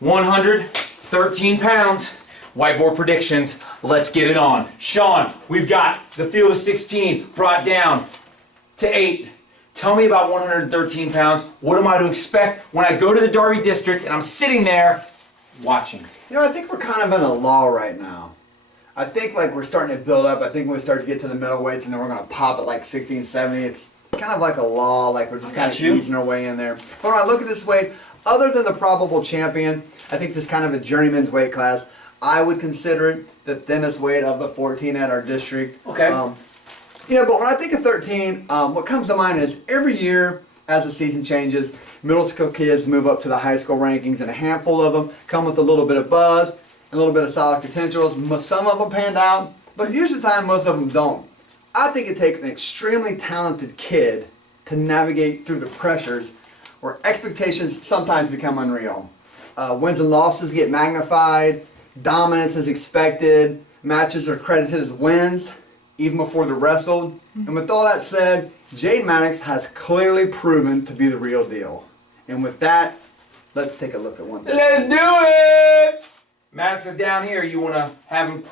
113 pounds. Whiteboard predictions. Let's get it on. Sean, we've got the field of 16 brought down to 8. Tell me about 113 pounds. What am I to expect when I go to the Darby District and I'm sitting there watching? You know, I think we're kind of in a lull right now. I think like we're starting to build up. I think when we start to get to the middleweights and then we're going to pop at like 16, 70, it's kind of like a lull, like we're just kind of easing our way in there. But when I look at this weight, other than the probable champion, I think this is kind of a journeyman's weight class. I would consider it the thinnest weight of the 14 at our district. Okay. You know, but when I think of 13, what comes to mind is every year as the season changes, middle school kids move up to the high school rankings, and a handful of them come with a little bit of buzz, a little bit of solid potential. Some of them panned out, but here's the time most of them don't. I think it takes an extremely talented kid to navigate through the pressures where expectations sometimes become unreal. Wins and losses get magnified, dominance is expected, matches are credited as wins even before they're wrestled. And with all that said, Jade Maddox has clearly proven to be the real deal. And with that, let's take a look at one thing. Let's do it! Maddox is down here. You want to have him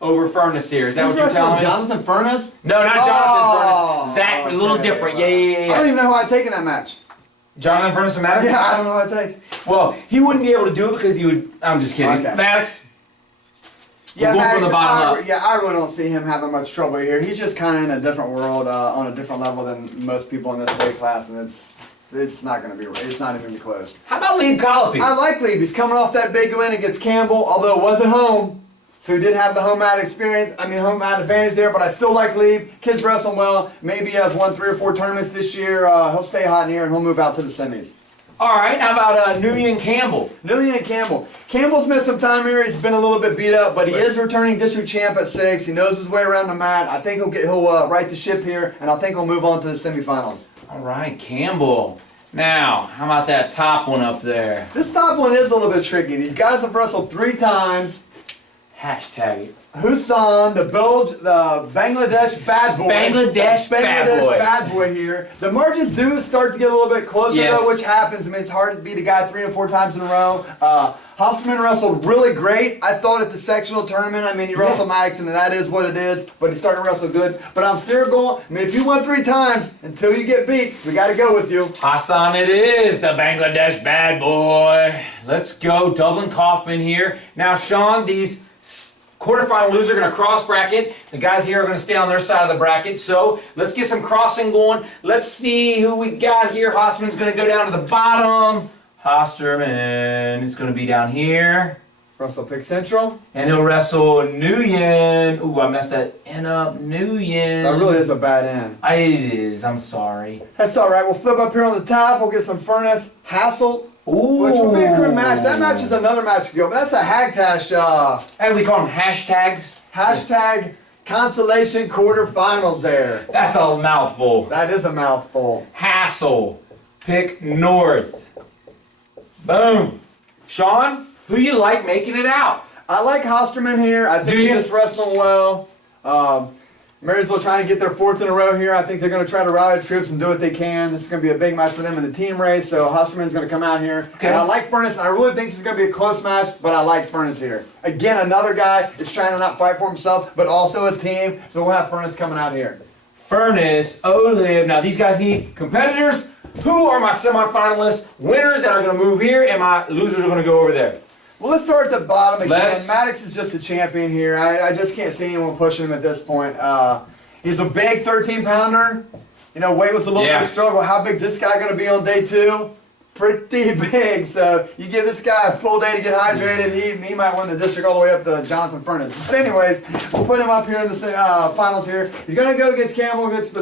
over Furness here. Is that what you're telling me? Jonathan Furness? No, not Jonathan Furness. Zach, a little different. Yeah. I don't even know who I'd take in that match. Jonathan Furness and Maddox? Yeah, I don't know who I'd take. Well, he wouldn't be able to do it because he would... I'm just kidding. Okay. Maddox? Yeah, We'll go from the bottom up. Yeah, I really don't see him having much trouble here. He's just kind of in a different world, on a different level than most people in this weight class, and it's not going to be. It's not even close. How about Lieb Colopy? I like Lieb. He's coming off that big win against Campbell, although it wasn't home, so he did have the home out experience. I mean, home out advantage there, but I still like Lieb. Kid's wrestling well. Maybe he has won 3 or 4 tournaments this year. He'll stay hot in here and he'll move out to the semis. All right, how about Nguyen Campbell? Nguyen Campbell. Campbell's missed some time here. He's been a little bit beat up, but he is returning district champ at 6. He knows his way around the mat. I think he'll right the ship here, and I think he'll move on to the semifinals. All right, Campbell. Now, how about that top one up there? This top one is a little bit tricky. These guys have wrestled 3 times. Hashtag it. Hussein, the Bangladesh bad boy. Bangladesh bad boy here. The margins do start to get a little bit closer though, which happens. I mean, it's hard to beat a guy 3 and 4 times in a row. Hosterman wrestled really great. I thought at the sectional tournament, I mean, he wrestled Maddox, and that is what it is, but he started to wrestle good. But I'm still going, I mean, if you won 3 times, until you get beat, we got to go with you. Hassan it is, the Bangladesh bad boy. Let's go, Dublin Kaufman here. Now, Sean, these quarterfinal losers are going to cross bracket. The guys here are going to stay on their side of the bracket. So let's get some crossing going. Let's see who we got here. Hosterman's going to go down to the bottom. Hosterman is going to be down here. Wrestle Pick Central. And he'll wrestle Nguyen. Ooh, I messed that N up. Nguyen. That really is a bad end. It is. I'm sorry. That's all right. We'll flip up here on the top. We'll get some Furnace. Hassel. Ooh. Which will be a good match. That match is another match to go. But that's a Hagtash. Hey, we call them hashtags. Hashtag consolation quarterfinals there. That's a mouthful. That is a mouthful. Hassel. Pick North. Boom. Sean, who you like making it out? I like Hosterman here. I think he's just wrestling well. Marysville trying to get their 4th in a row here. I think they're going to try to rally the troops and do what they can. This is going to be a big match for them in the team race, so Hosterman's going to come out here. Okay. And I like Furnace, and I really think this is going to be a close match, but I like Furnace here. Again, another guy that's trying to not fight for himself, but also his team, so we'll have Furnace coming out here. Furnace, Olive. Now, these guys need competitors. Who are my semifinalists? Winners that are going to move here, and my losers are going to go over there. Well, let's start at the bottom again. Let's. Maddox is just a champion here. I just can't see anyone pushing him at this point. He's a big 13-pounder. You know, weight was a little bit of a struggle. How big is this guy going to be on day 2? Pretty big. So you give this guy a full day to get hydrated, he might win the district all the way up to Jonathan Furnace. But anyways, we'll put him up here in the finals here. He's going to go against Campbell, against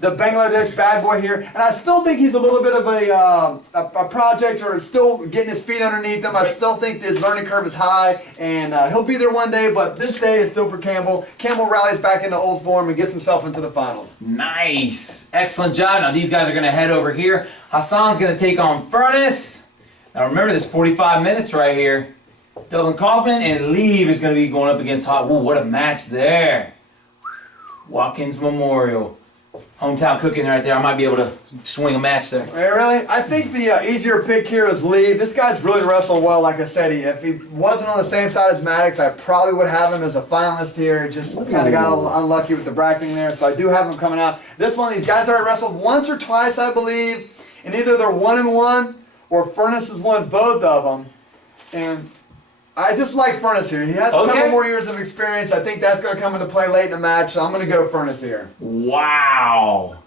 the Bangladesh bad boy here, and I still think he's a little bit of a project, or still getting his feet underneath him. I still think his learning curve is high, and he'll be there one day, but this day is still for Campbell. Campbell rallies back into old form and gets himself into the finals. Nice. Excellent job. Now these guys are going to head over here. Hassan's going to take on Furnace. Now remember this 45 minutes right here. Dublin Kaufman and Lieb is going to be going up against Hot. Ooh, what a match there. Watkins Memorial. Hometown cooking right there. I might be able to swing a match there. Hey, really? I think the easier pick here is Lee. This guy's really wrestled well, like I said. If he wasn't on the same side as Maddox, I probably would have him as a finalist here. Just kind of got a little unlucky with the bracketing there, so I do have him coming out. This one, these guys already wrestled once or twice, I believe, and either they're 1-1 or Furnace has won both of them. And I just like Furnace here. He has a couple more years of experience. I think that's going to come into play late in the match, so I'm going to go Furnace here. Wow.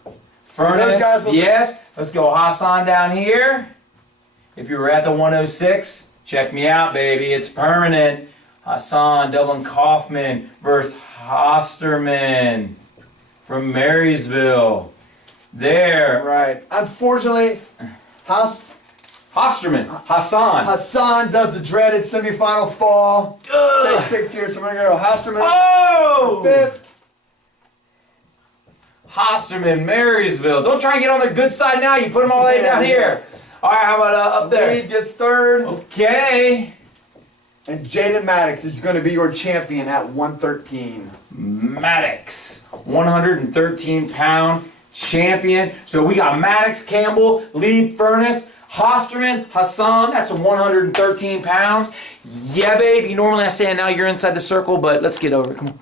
Furnace, yes. Let's go Hassan down here. If you were at the 106, check me out, baby. It's permanent. Hassan Dublin Kaufman versus Hosterman from Marysville. There. Right. Unfortunately, Hassan Hassan does the dreaded semifinal fall. Take 6 here, so we're going to go Hosterman. Oh! 5th. Hosterman, Marysville. Don't try and get on their good side now. You put them all the way down here. All right, how about up there? Lee gets 3rd. Okay. And Jaden Maddox is going to be your champion at 113. Maddox, 113-pound champion. So we got Maddox, Campbell, Lee, Furnace, Hosterman, Hassan. That's 113 pounds. Yeah, baby. Normally I say now you're inside the circle, but let's get over it. Come on.